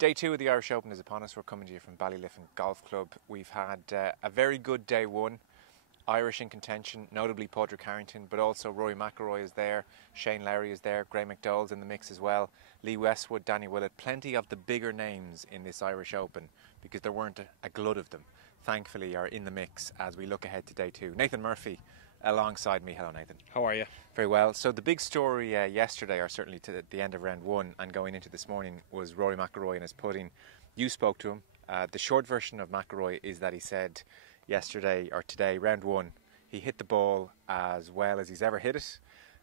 Day 2 of the Irish Open is upon us. We're coming to you from Ballyliffin Golf Club. We've had a very good day 1. Irish in contention, notably Padraig Harrington, but also Rory McIlroy is there, Shane Lowry is there, Graham McDowell's in the mix as well, Lee Westwood, Danny Willett, plenty of the bigger names in this Irish Open because there weren't a glut of them, thankfully, are in the mix as we look ahead to Day 2. Nathan Murphy alongside me. Hello, Nathan. How are you? Very well. So the big story yesterday, or certainly to the end of round 1 and going into this morning, was Rory McIlroy and his putting. You spoke to him. The short version of McIlroy is that he said yesterday or today, round 1, he hit the ball as well as he's ever hit it,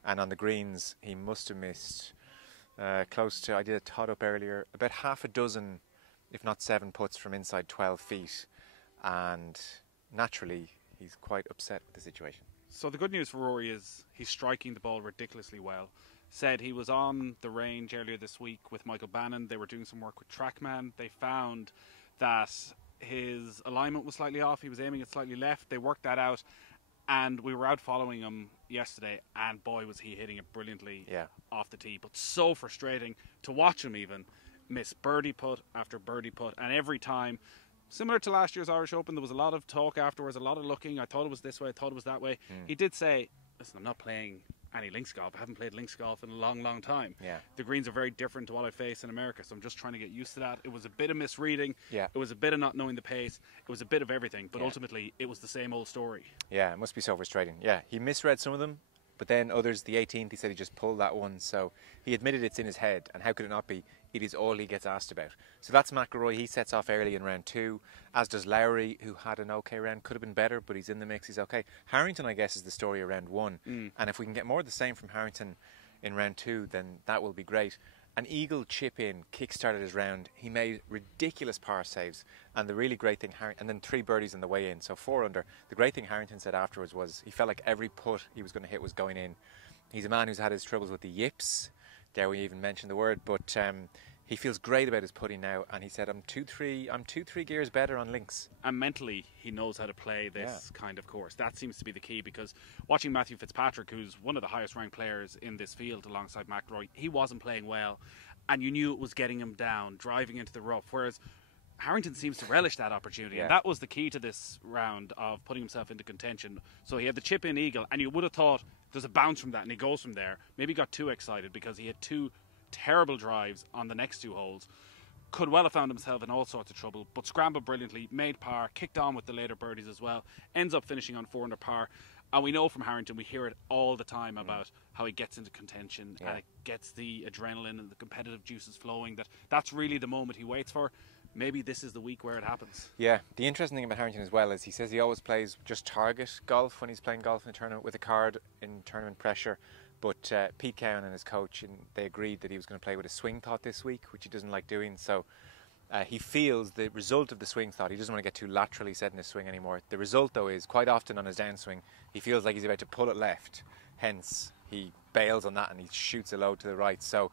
and on the greens he must have missed close to, I did a tot up earlier, about half a dozen, if not 7 putts from inside 12 feet, and naturally he's quite upset with the situation. So the good news for Rory is he's striking the ball ridiculously well. Said he was on the range earlier this week with Michael Bannon. They were doing some work with TrackMan. They found that his alignment was slightly off. He was aiming it slightly left. They worked that out, and we were out following him yesterday, and boy was he hitting it brilliantly off the tee. But so frustrating to watch him even miss birdie putt after birdie putt, and every time, similar to last year's Irish Open, there was a lot of talk afterwards, a lot of looking. I thought it was this way, I thought it was that way. He did say, listen, I'm not playing any links golf. I haven't played links golf in a long, long time. The greens are very different to what I face in America, so I'm just trying to get used to that. It was a bit of misreading. It was a bit of not knowing the pace. It was a bit of everything, but ultimately it was the same old story. Yeah, it must be so frustrating. Yeah, he misread some of them, but then others, the 18th, he said he just pulled that one, so he admitted it's in his head, and how could it not be? It is all he gets asked about. So that's McIlroy. He sets off early in round 2, as does Lowry, who had an okay round. Could have been better, but he's in the mix. He's okay. Harrington, I guess, is the story of round 1. And if we can get more of the same from Harrington in round 2, then that will be great. An eagle chip in kick-started his round. He made ridiculous par saves. And the really great thing, and then 3 birdies on the way in, so 4 under. The great thing Harrington said afterwards was he felt like every putt he was going to hit was going in. He's a man who's had his troubles with the yips. Dare we even mention the word? But he feels great about his putting now, and he said, I'm 2-3 gears better on links. And mentally, he knows how to play this kind of course. That seems to be the key, because watching Matthew Fitzpatrick, who's one of the highest ranked players in this field alongside McIlroy, he wasn't playing well, and you knew it was getting him down, driving into the rough, whereas Harrington seems to relish that opportunity, and that was the key to this round of putting himself into contention. So he had the chip-in eagle, and you would have thought there's a bounce from that, and he goes from there. Maybe got too excited because he had 2 terrible drives on the next 2 holes. Could well have found himself in all sorts of trouble, but scrambled brilliantly, made par, kicked on with the later birdies as well, ends up finishing on 4 under par. And we know from Harrington, we hear it all the time about how he gets into contention and it gets the adrenaline and the competitive juices flowing. That's really the moment he waits for. Maybe this is the week where it happens. Yeah, the interesting thing about Harrington as well is he says he always plays just target golf when he's playing golf in a tournament with a card in tournament pressure. But Pete Cowan and his coach, they agreed that he was going to play with a swing thought this week, which he doesn't like doing. So he feels the result of the swing thought, he doesn't want to get too laterally set in his swing anymore. The result, though, is quite often on his downswing, he feels like he's about to pull it left. Hence, he bails on that and he shoots a load to the right. So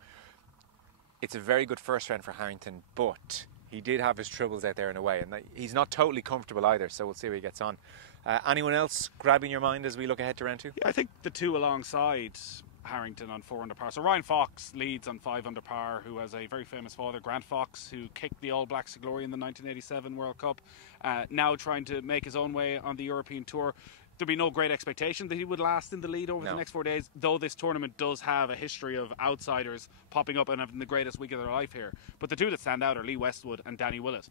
it's a very good first round for Harrington, but he did have his troubles out there in a way, and he's not totally comfortable either, so we'll see how he gets on. Anyone else grabbing your mind as we look ahead to round 2? Yeah, I think the 2 alongside Harrington on 4 under par. So Ryan Fox leads on 5 under par, who has a very famous father, Grant Fox, who kicked the All Blacks to glory in the 1987 World Cup, now trying to make his own way on the European Tour. There'd be no great expectation that he would last in the lead over the next 4 days, though this tournament does have a history of outsiders popping up and having the greatest week of their life here. But the 2 that stand out are Lee Westwood and Danny Willett.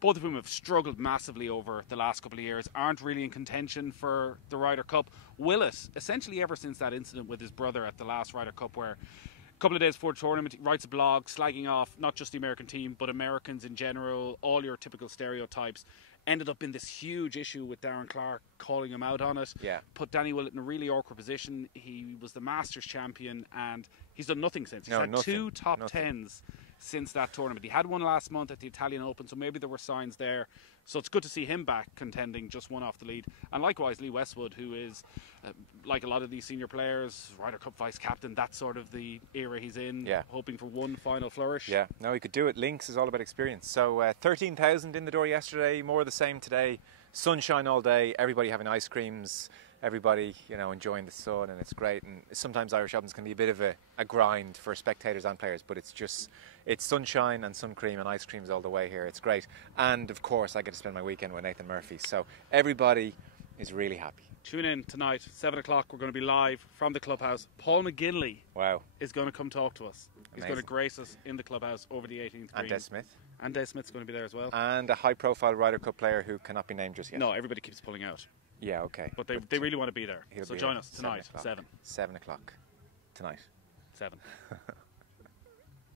Both of whom have struggled massively over the last couple of years, aren't really in contention for the Ryder Cup. Willett, essentially ever since that incident with his brother at the last Ryder Cup, where a couple of days before the tournament, he writes a blog slagging off not just the American team, but Americans in general, all your typical stereotypes. Ended up in this huge issue with Darren Clarke, calling him out on it. Put Danny Willett in a really awkward position. He was the Masters champion, and he's done nothing since. He's had 2 top 10s since that tournament. He had one last month at the Italian Open, so maybe there were signs there. So it's good to see him back contending, just 1 off the lead. And likewise, Lee Westwood, who is, like a lot of these senior players, Ryder Cup vice-captain, that's sort of the era he's in, hoping for one final flourish. No, he could do it. Links is all about experience. So 13,000 in the door yesterday, more of the same today. Sunshine all day, everybody having ice creams, everybody, enjoying the sun, and it's great. And sometimes Irish Opens can be a bit of a grind for spectators and players, but it's It's sunshine and sun cream and ice creams all the way here. It's great. And of course, I get to spend my weekend with Nathan Murphy. So everybody is really happy. Tune in tonight, 7 o'clock. We're going to be live from the clubhouse. Paul McGinley is going to come talk to us. He's going to grace us in the clubhouse over the 18th green. And Des Smith. And Des Smith's going to be there as well. And a high-profile Ryder Cup player who cannot be named just yet. No, everybody keeps pulling out. Yeah, okay. But they really want to be there. So join us tonight, 7 o'clock. Tonight. 7.